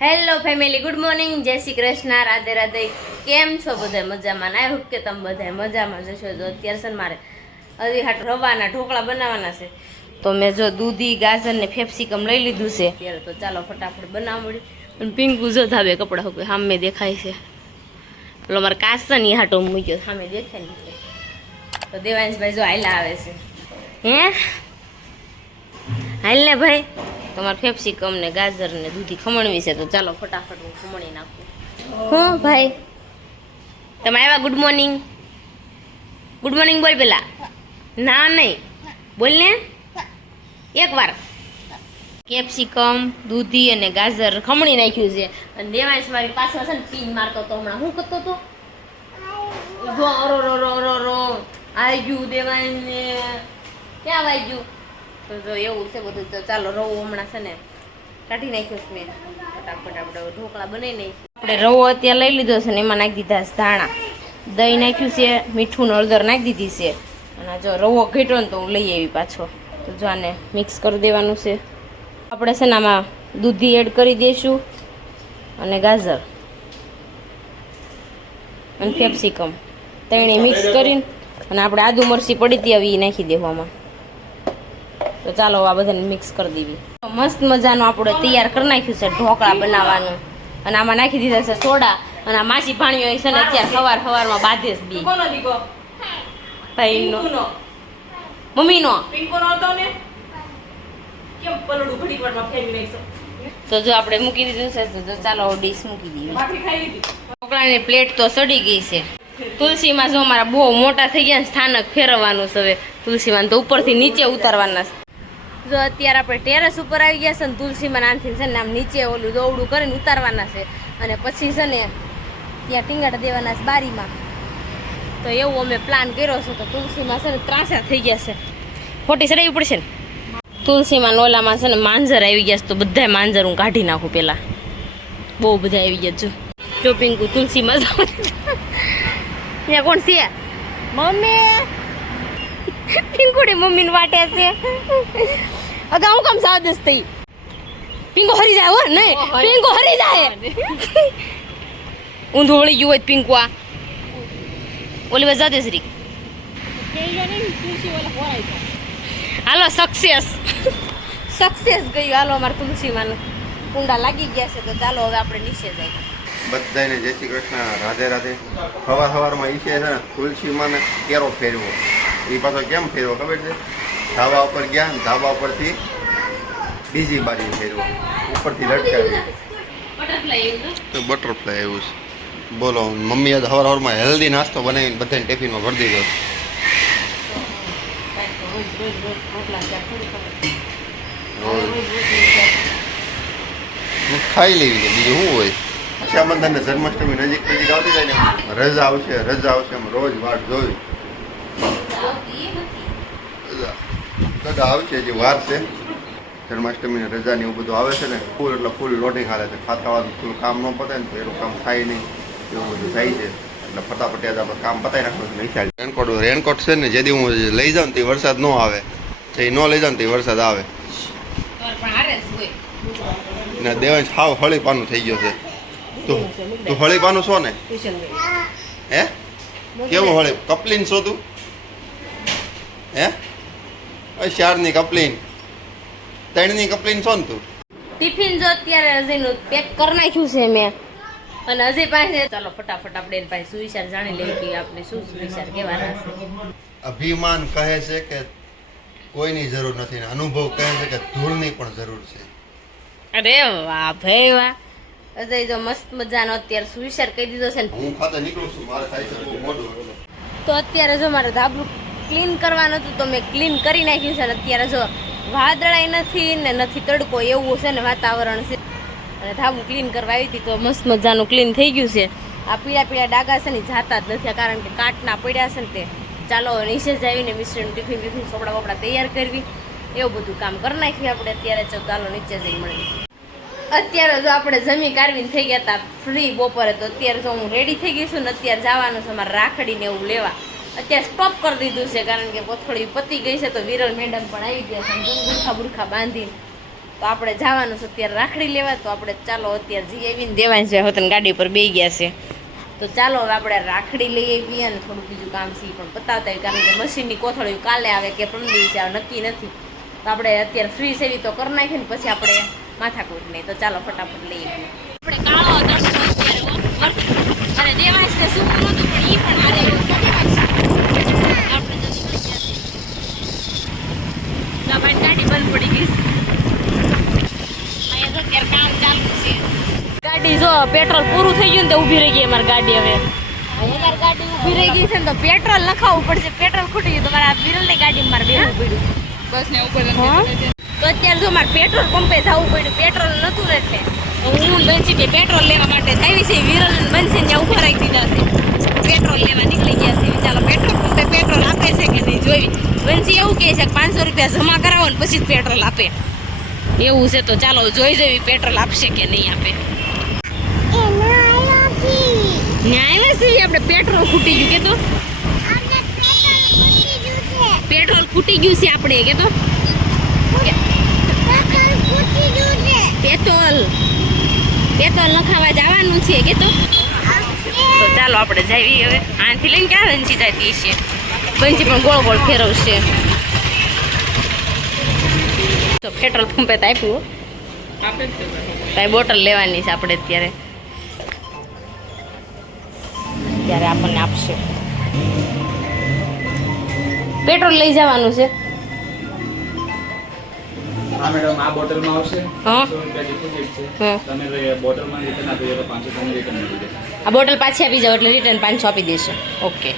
Hello family, good morning, જય શ્રી કૃષ્ણ, રાધે રાધે. કેમ છો બધા? મજામાં? આઈ હોપ કે તમે બધા મજામાં જશો. તો અત્યારે છે ને મારે હજી હાટ રવાના ઢોકળા બનાવવાના છે, તો મેં જો દૂધી, ગાજર ને ફેપ્સિકમ લઈ લીધું છે. અત્યારે તો ચાલો ફટાફટ બનાવવા મળી. અને પિંકુ જો ધાબે કપડાં હોય સામે દેખાય છે. પેલો મારે કાસની હાટો મૂક્યો સામે દેખાય ને. તો દેવાંશભાઈ જો હાઈલા આવે છે. હે હાલ ને ભાઈ, તમારે ફેપ્સિકમ ને ગાજર ને દૂધી ખમણવી છે, તો ચાલો ફટાફટ હું ખમણી નાખું. હું ભાઈ તમે આવ્યા? ગુડ મોર્નિંગ, ગુડ મોર્નિંગ બોલ પેલા. ના નહીં બોલ ને એકવાર. કેપ્સિકમ, દૂધી અને ગાજર ખમણી નાખ્યું છે. અને દેવાંશ મારી પાછળ છે ને પીન મારતો તો હમણાં. શું કરતો હતો? જો રો રો રો રો રો આવી ગયું દેવાંશ ને. ક્યાં વાઈ તો જો એવું છે બધું. તો ચાલો રવો હમણાં છે ને કાઢી નાખ્યો છે મેં. ફટાફટ આપણે ઢોકળા બનાવી નાખીએ. આપણે રવો અત્યારે લઈ લીધો છે ને એમાં નાખી દીધા છે ધાણા, દહીં નાખ્યું છે, મીઠું ને હળદર નાખી દીધી છે. અને જો રવો ઘટ્યો ને તો હું લઈ આવી પાછો. તો જો આને મિક્સ કરી દેવાનું છે. આપણે છે ને આમાં દૂધી એડ કરી દઈશું અને ગાજર અને કેપ્સિકમ ત્રણેય મિક્સ કરીને અને આપણે આદુ મરચી પડી હતી આવી નાખી દેવું આમાં. તો ચાલો આ બધાને મિક્સ કરી દેવી. મસ્ત મજાનું આપણે તૈયાર કરી નાખ્યું છે ઢોકળા બનાવવાનું. અને આમાં નાખી દીધા છે સોડા. અને આ માસી ભાણ્યો છે ને અત્યારે સવારમાં બાંધે જ બી. ભાઈનો મમ્મીનો તો જો આપણે મૂકી દીધું છે. તો ચાલો ડીશ મૂકી દઈએ. ઢોકળાની પ્લેટ તો સડી ગઈ છે. તુલસીમાં જો અમારા બહુ મોટા થઈ ગયા સ્થાનક ફેરવવાનું છે હવે. તુલસીમાં તો ઉપરથી નીચે ઉતારવાના છે. જો અત્યારે આપણે ટેરેસ ઉપર આવી ગયા છે ને તુલસીમાં નાનથી છે ને આમ નીચે ઓલું દોવડું કરીને ઉતારવાના છે. અને પછી છે ને ત્યાં ટીંગાડા દેવાના છે બારીમાં. તો એવું અમે પ્લાન કર્યો છે. તો તુલસીમાં છે ને ત્રાસા થઈ ગયા છે. ખોટી ચડાવવી પડશે ને. તુલસીમાં નોલામાં છે ને માંજર આવી ગયા છે. તો બધા માંજર હું કાઢી નાખું પેલા. બહુ બધા આવી ગયા. જો પિંકુ તુલસીમાં ત્યાં કોણ છે? મમ્મી. પિંકુડી મમ્મીને વાટે છે. અગા હું કામ સાવદસ થઈ. પિંકો હરી જાય હો. નહીં પિંકો હરી જાય. ઊંધું વળી ગયું હોય પિંકુ. આ ઓલી વાત જાતે શ્રી હાલો સક્સેસ સક્સેસ ગયું. હાલો અમારે તુલસીમાં કુંડા લાગી ગયા છે. તો ચાલો હવે આપણે નીચે જઈએ. બધાને જય શ્રી કૃષ્ણ, રાધે રાધે. સવારમાં ઈચ્છે છે ને તુલસીમાં ને કેરો ફેરવો. એ પાછો કેમ ફેરવો ખબર છે? ધાબા ઉપર ગયા ને ધાબા ઉપરથી બીજી બાજુ ફેરવો, ઉપરથી લટકાવી. તો બટરફ્લાય એવું છે. બોલો, મમ્મીએ સવારમાં હેલ્ધી નાસ્તો બનાવીને બધાને ટિફિનમાં ભરી દીધો. ખાઈ લેવી છે, બીજું શું હોય. રક્ષાબંધન ને જન્માષ્ટમી નજીક આવતી જાય ને રજા આવશે એમ રોજ વાટ જોઈ. આવશે જે વાર છે જન્માષ્ટમી ને રજા ને એવું બધું આવે છે ને. ફૂલ એટલે ફૂલ લોડિંગ હાલે છે. ખાતાવાનું ફૂલ કામ ન પતાય ને તો એનું કામ થાય નહીં. એવું બધું થાય છે. એટલે ફટાફટ યાદ આપણે કામ પતાવી નાખવાનું નહીં. રેનકોટ છે ને જેથી હું લઈ જાઉં ને તે વરસાદ ન આવે, એ ન લઈ જાઉં ને તે વરસાદ આવે. ને દેવાંશ હાવ હળી પાનું થઈ ગયો છે. તું હળી પાનું છો ને? હે કેવું હળી કપલીન છો તું? હે ચારની કપલીન, ત્રણની કપલીન છો ને તું? ટિફિન જો અત્યારે હજીનું પેક કરી નાખ્યું છે મેં. અને હજી પાસે ચાલો ફટાફટ આપણે એની પાસે સુવિચાર જાણી લઈએ કે આપણે શું સુવિચાર કહેવાના છે. અભિમાન કહે છે કે કોઈની જરૂર નથી, અનુભવ કહે છે કે ધૂળની પણ જરૂર છે. અરે વાહ ભાઈ વાહ. અજય જો મસ્ત મજાનો અત્યારે સુવિચાર કહી દીધો છે ને. હું ખાતે નીકળું છું, મારે થાય છે બહુ મોડું. તો અત્યારે જો મારે ધાબળું ક્લીન કરવાનું હતું તો મેં ક્લીન કરી નાખ્યું છે. અને અત્યારે જો વાદળાય નથી ને નથી તડકો, એવું છે ને વાતાવરણ છે. અને ધાબું ક્લીન કરવા આવી હતી તો મસ્ત મજાનું ક્લીન થઈ ગયું છે. આ પીળા પીળા ડાઘા છે ને જાતા જ નથી, કારણ કે કાટના પડ્યા છે ને તે. ચાલો નીચે જ આવીને મિશ્રણ ટિફિન કપડા બપડા તૈયાર કરવી, એવું બધું કામ કરી નાખ્યું આપણે અત્યારે. ચાલો નીચે જઈ મળીએ. અત્યારે જો આપણે જમી કાઢવીને થઈ ગયા હતા ફ્રી બપોરે. તો અત્યારે જો હું રેડી થઈ ગઈ છું ને અત્યારે જવાનું છે અમારે રાખડીને એવું લેવા. અત્યારે સ્ટોપ કરી દીધું છે કારણ કે પોથોડી પતી ગઈ છે. તો વિરલ મેડમ પણ આવી ગયા છે, બુરખા બાંધીને તો આપણે જવાનું છે અત્યારે રાખડી લેવા. તો આપણે ચાલો અત્યારે જઈ આવીને દેવાંશ ભાઈ હોતને ગાડી પર બેસી ગયા છે. તો ચાલો હવે આપણે રાખડી લઈ આવીએ અને થોડું બીજું કામ છે પણ પતાવતા આવીએ, કારણ કે મશીનની કોથળીઓ કાલે આવે કે પરમ દિવસે આવે નક્કી નથી. તો આપણે અત્યારે ફ્રી સેવી તો કરી નાખીને પછી આપણે માથાકૂટ નહીં. તો ચાલો ફટાફટ લઈ આવીએ. આપણે કાળો દર્શન અને દેવાંશને શું નહોતું પણ એ પણ હારે આપણે ગાડી બંધ પડી ગઈ. અહીંયા તો અત્યારે કામ ચાલુ છે. ગાડી જો પેટ્રોલ પૂરું થઈ ગયું ને તો ઊભી રહી ગઈ અમારી ગાડી. હવે અમારી ગાડી ઊભી રહી ગઈ છે ને તો પેટ્રોલ નખાવવું પડશે. પેટ્રોલ ખૂટી ગયું તો મારા વિરલની ગાડીમાં મારે બેસવું પડ્યું. બસ ને ઉપર તો અત્યારે જો મારે પેટ્રોલ પંપે જવું પડ્યું. પેટ્રોલ નહોતું ને એટલે હું બંસી બે પેટ્રોલ લેવા માટે આવી છે. વિરલ બંસી ત્યાં ઊભા રાખી દીધા છે. પેટ્રોલ લેવા નીકળી ગયા છે. ચાલો પેટ્રોલ પંપે પેટ્રોલ આપે છે કે નહીં જોઈ. બંસી એવું કહે છે કે 500 રૂપિયા જમા કરાવો ને પછી જ પેટ્રોલ આપે એવું છે. તો ચાલો જોઈ જોઈ પેટ્રોલ આપશે કે નહીં આપે. ન્યાય છે આપણે પેટ્રોલ ખૂટી ગયું કે તો પેટ્રોલ ખૂટી ગયું છે આપણે કે તો પેટ્રોલ નખાવા જવાનું છે કે તો ચાલો આપણે જઈએ હવે. આનાથી લઈને ક્યાં રંજી જતી છે. બંજી પણ ગોળ ગોળ ફેરવશે. તો પેટ્રોલ પંપે તો આપ્યું કાંઈ બોટલ લેવાની છે આપણે અત્યારે આપણને આપશે. પેટ્રોલ લઈ જવાનું છે. હા મેડમ આ બોટલમાં આવશે હા 100 રૂપિયા ડિપોઝિટ છે. હા તમે બોટલમાં રિટર્ન આપી દો 500 તમને રિટર્ન મળી જશે. આ બોટલ પાછી આપી જાવ એટલે રિટર્ન 500 આપી દેશે. ઓકે.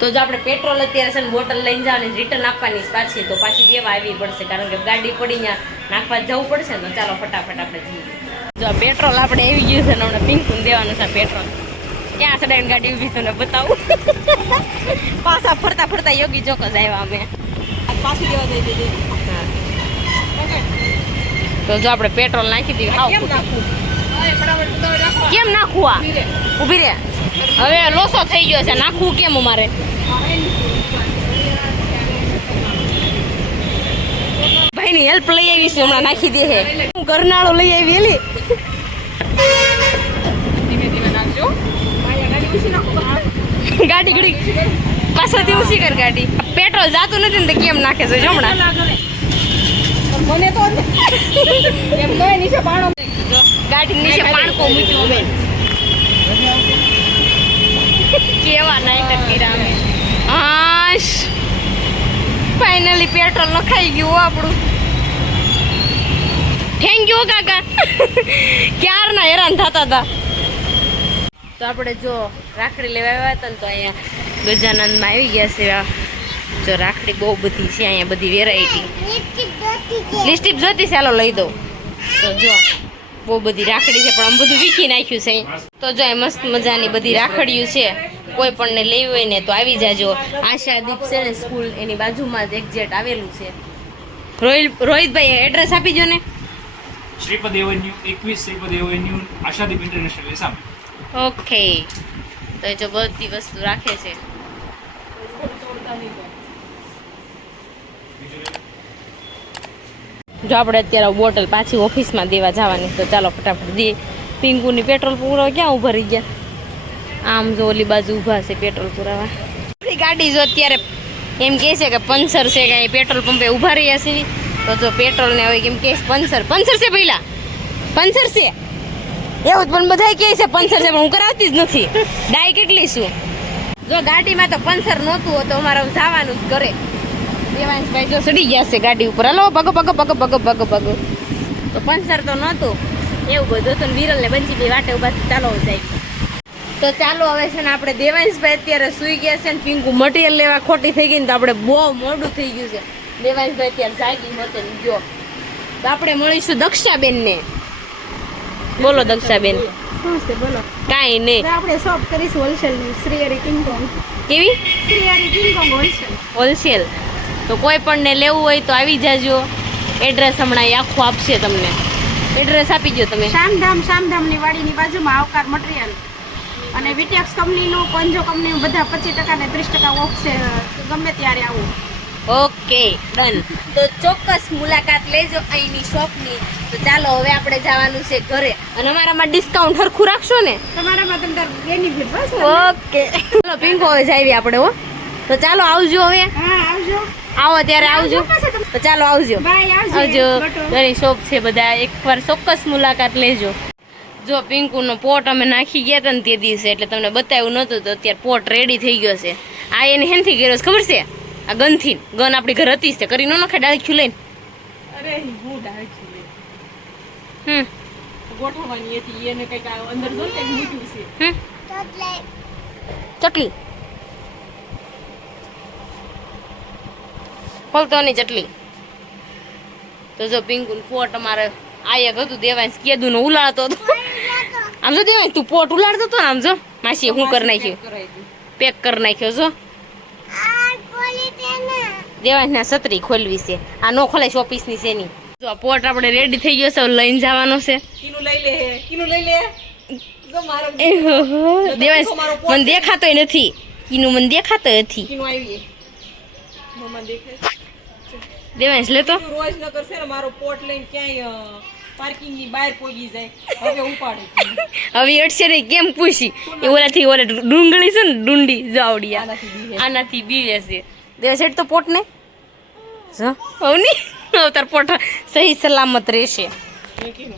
તો જો આપણે પેટ્રોલ અત્યારે છે ને બોટલ લઈને જવાની રિટર્ન આપવાની પાછી તો પાછી દેવા આવી પડશે, કારણ કે ગાડી પડી ત્યાં નાખવા જવું પડશે ને. તો ચાલો ફટાફટ આપણે જઈએ. જો પેટ્રોલ આપણે આવી ગયું છે ને હમણાં પિંકુને દેવાનું છે પેટ્રોલ. ક્યાં સડાઈને ગાડી ઊભી છે ને બતાવું. પાછા ફરતા ફરતા યોગી ચોક્કસ આવ્યા અમે. પાછી દેવા દઈ દીધી. હા તો જો આપણે પેટ્રોલ નાખી દઈએ. કેમ નાખવું આ ઊભી રે. હવે લોસો થઈ ગયો છે, નાખવું કેમ અમારે. ભાઈની હેલ્પ લઈ આવી છે હમણાં નાખી દે છે. હું કરનાળો લઈ આવી એલી. ગાડી ઘડી પાછળથી ઊંચી કર ગાડી. પેટ્રોલ જાતું નથી ને તો કેમ નાખે છે જો હમણાં. મને તો એમ તો નીચે પાણો જો ગાડી નીચે પાણકો મૂક્યો અમે. કેવા નાઈટ કિરામે. હાશ ફાઇનલી પેટ્રોલ નખાઈ ગયું આપણું. થેન્ક યુ કાકા. ક્યારના હેરાન થતા હતા. તો આપણે જો રાખડી લેવા આવ્યા હતા ને તો અહીંયા ગજાનંદમાં આવી ગયા છે. જો રાખડી બહુ બધી છે અહીંયા, બધી વેરાયટી. લિપસ્ટિક જોતી ચાલો લઈ દઉં. તો જો બહુ બધી રાખડી છે પણ આમ બધું વીખી નાખ્યું છે અહીં. તો જો મસ્ત મજાની બધી રાખડીઓ છે. કોઈ પણને લેવી હોય ને તો આવી જાજો. આશાદીપ છે ને સ્કૂલ એની બાજુમાં જ એક્ઝેક્ટ આવેલું છે. રોહિતભાઈ એડ્રેસ આપી દો ને. Shripad avenue 21 Shripad avenue Ashadeep international સામે. ઓકે. તો એ જો બધી વસ્તુ રાખે છે. જો આપણે અત્યારે બોટલ પાછી ઓફિસમાં દેવા જવાની. તો ચાલો ફટાફટ દે. પિંકુની પેટ્રોલ પૂરો ક્યાં ઊભા રહી ગયા. આમ જો ઓલી બાજુ ઊભા છે પેટ્રોલ પુરાવા. આપણી ગાડી જો અત્યારે એમ કહે છે કે પંચર છે, કે પેટ્રોલ પંપે ઊભા રહ્યા છે. તો જો પેટ્રોલ ને હવે કેમ કે પંચર છે પહેલા પંચર છે એવું જ પણ બધા કહે છે પંચર છે પણ હું કરાવતી જ નથી. ડાય કેટલી શું. જો ગાડીમાં તો પંચર નહોતું તો અમારે જવાનું જ કરે. દેવાંશભાઈ જો ચડી ગયા છે ગાડી ઉપર. હલો પગ પગ પગ પગ પગ પગ. તો પંચર તો નહોતું એવું બધું હતું. વિરલ ને બંજી બે વાટે ઉભા ચાલો જાય. તો ચાલો હવે છે ને આપણે દેવાંશભાઈ અત્યારે સૂઈ ગયા છે ને પિંકુ મટીરિયલ લેવા ખોટી થઈ ગઈ ને તો આપણે બહુ મોડું થઈ ગયું છે. દેવાંશભાઈ અત્યારે જાગી હોતે ગયો. તો આપણે મળીશું દક્ષાબેનને. બોલો દક્ષાબેન. શું છે બોલો. કાંઈ નહીં. આપણે શોપ કરીશું હોલસેલની શ્રીહરી કિંગકોંગ. કેવી શ્રીહરી કિંગકોંગ હોલસેલ. હોલસેલ. તો કોઈ પણને લેવું હોય તો આવી જાજો. એડ્રેસ હમણાં આખું આપશે તમને. એડ્રેસ આપી દો તમે. શામધામની વાડીની બાજુમાં આવકાર મટીરિયલ અને વિટેક્સ કંપનીનું પંજો કંપનીનું બધા 25% ને 30% ઓફ છે. ગમે ત્યારે આવું. Okay done. તો ચોક્કસ મુલાકાત લેજો અહીંની શોપની. તો ચાલો હવે આપણે જવાનું છે ઘરે, અને અમારામાં ડિસ્કાઉન્ટ હરખું રાખશો ને? તમારામાં તમને બેનિફિટ બસ. ઓકે ચાલો પિંકો હવે જાવી આપણે હો. તો ચાલો આવજો હવે. હા આવજો. આવો ત્યારે આવજો. તો ચાલો આવજો. બાય આવજો. ઘણી શોપ છે બધા, એકવાર ચોક્કસ મુલાકાત લેજો. જો પિંકુનો પોટ અમે નાખી ગયા હતા ને તે દિવસે, એટલે તમને બતાવ્યું નહોતું, તો અત્યારે પોટ રેડી થઈ ગયો છે. આ એને હેનથી કર્યો છે ખબર છે? આ ગનથી. ગન આપણી ઘર હતી જ તે કરી ન નખાય ડાળખ્યું લઈને. અરે હું ડાળખી લે હમ ગોઠવવાની હતી એને કઈક અંદર જો કંઈક મૂક્યું છે. ચટલી ખોલતો નહીં ચટલી. તો જો પિંકુ પોટ અમારે આયક હતું, દેવાંશ કીધું ને ઉલાળતો હતો. આમ જો દેવાંશ તું પોટ ઉલાડતો હતો ને, આમ જો માસીએ હું કરી નાખ્યું, પેક કરી નાખ્યો. જો દેવાંશના છત્રી ખોલવી છે, આ નો ખોલાય ઓફિસની છે ની. જો આ પોટ આપણે રેડી થઈ ગયો છે, લઈને જવાનો છે. કિનું લઈ લે જો મારો દેવાંશ મને દેખાતોય નથી, કીનું મને દેખાતો નથી. કિનું આવી મમ્મા દેખે દેવાંશ લેતો તું રોજ ન કરશે ને મારો પોટ લઈને ક્યાંય પાર્કિંગ ની બહાર પોગી જાય. હવે ઉપાડું હવે અડશે નહીં કેમ પૂછી? એ ઓલાથી ઓલા ડુંગળી છે ને ડુંડી જાવડિયા, આનાથી બીવે છે. દેવાંશ હેઠ તો પોટ ને હવે નહીં તાર પોટ સહી સલામત રહેશે.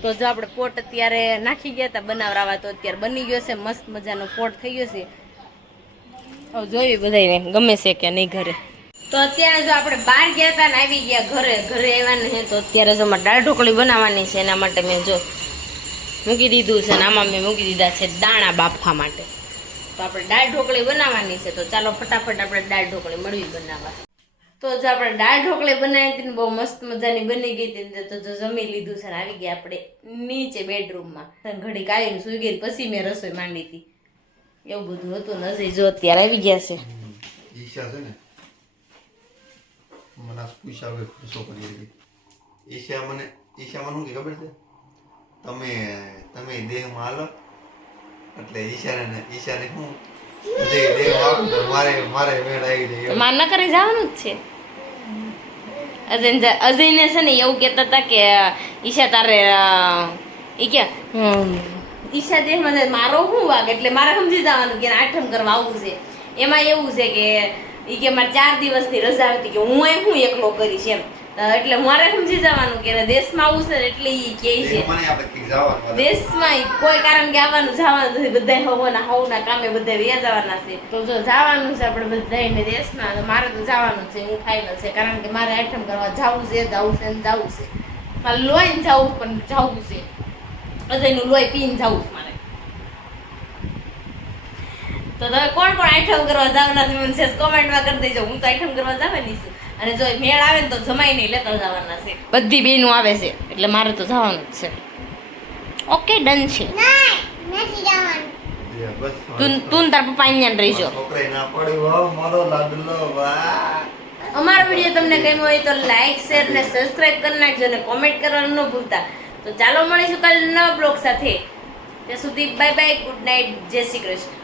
તો જો આપણે પોટ અત્યારે નાખી ગયા હતા બનાવરાવા, તો અત્યારે બની ગયો છે, મસ્ત મજાનો પોટ થઈ ગયો છે. હવે જોઈ બધાને ગમે છે કે નહીં ઘરે. તો અત્યારે જો આપણે બહાર ગયા હતા ને આવી ગયા ઘરે આવવાના છે. તો અત્યારે જો મારે દાળ ઢોકળી બનાવવાની છે, એના માટે મેં જો મૂકી દીધું છે, ને આમાં મેં મૂકી દીધા છે દાણા બાફવા માટે. તો આપણે દાળ ઢોકળી બનાવવાની છે. તો ચાલો ફટાફટ આપણે દાળ ઢોકળી મળવી બનાવવા. તો જો આપણે દાળ ઢોકળી બનાવી હતી ને બહુ મસ્ત મજાની બની ગઈ હતી. તો જો જમી લીધું છે ને આવી ગયા આપણે નીચે બેડરૂમમાં. ઘડીક આવીને સુઈ ગઈ, પછી મેં રસોઈ માંડી હતી. એવું બધું હતું ને હજી જો અત્યારે આવી ગયા છે. ઈશા છે ને મને પૂછ્યા વગર ખુશો કરી હતી. ઈશા મને શું કે ખબર છે? તમે દેહમાં હાલો એટલે ઈશાને હું મારે મેળ આવી જાય. માર ન કરે જવાનું જ છે. અજયને છે ને એવું કહેતા હતા કે ઈશા તારે ઈ કે ઈશા દેહમાં જાય મારો શું વાગ, એટલે મારે સમજી જવાનું કે આઠમ કરવા આવવું છે. એમાં એવું છે કે ઈ કે મારે 4 દિવસની રજા હતી કે હું હું એકલો કરીશ એમ, એટલે મારે સમજી જવાનું કે દેશમાં આવું છે ને એટલે ઈ કહે છે દેશમાં કોઈ કારણ કે આવવાનું જવાનું નથી, બધા હવના કામે બધા વ્યા જવાના છે. તો જો જવાનું છે આપણે બધાને દેશમાં, તો મારે તો જવાનું છે, હું ફાઇનલ છે, કારણ કે મારે આઈટમ કરવા જવું છે. મારે લોહીને જવું પણ જવું છે, અજયનું લોહી પીને જવું છે મારે. તો તમે કોણ આઈટમ કરવા જવાના છે મને કોમેન્ટમાં કરી દેજો. હું તો આઈટમ કરવા જવાની છું, અને જો મેળ આવે ને તો જમાઈ નહીં લેતા જવાના છે. બધી બેનું આવે છે એટલે મારે તો જવાનું જ છે. ઓકે ડન છે. તું તાર પપ્પા અહીંયા રહીજો. અમારો વિડીયો તમને ગમ્યો હોય તો લાઈક શેર ને સબસ્ક્રાઇબ કરી નાખજો, અને કોમેન્ટ કરવાનું ન ભૂલતા. તો ચાલો મળીશું કાલે નવા બ્લોગ સાથે. ત્યાં સુધી બાય બાય, ગુડ નાઇટ, જય શ્રી કૃષ્ણ.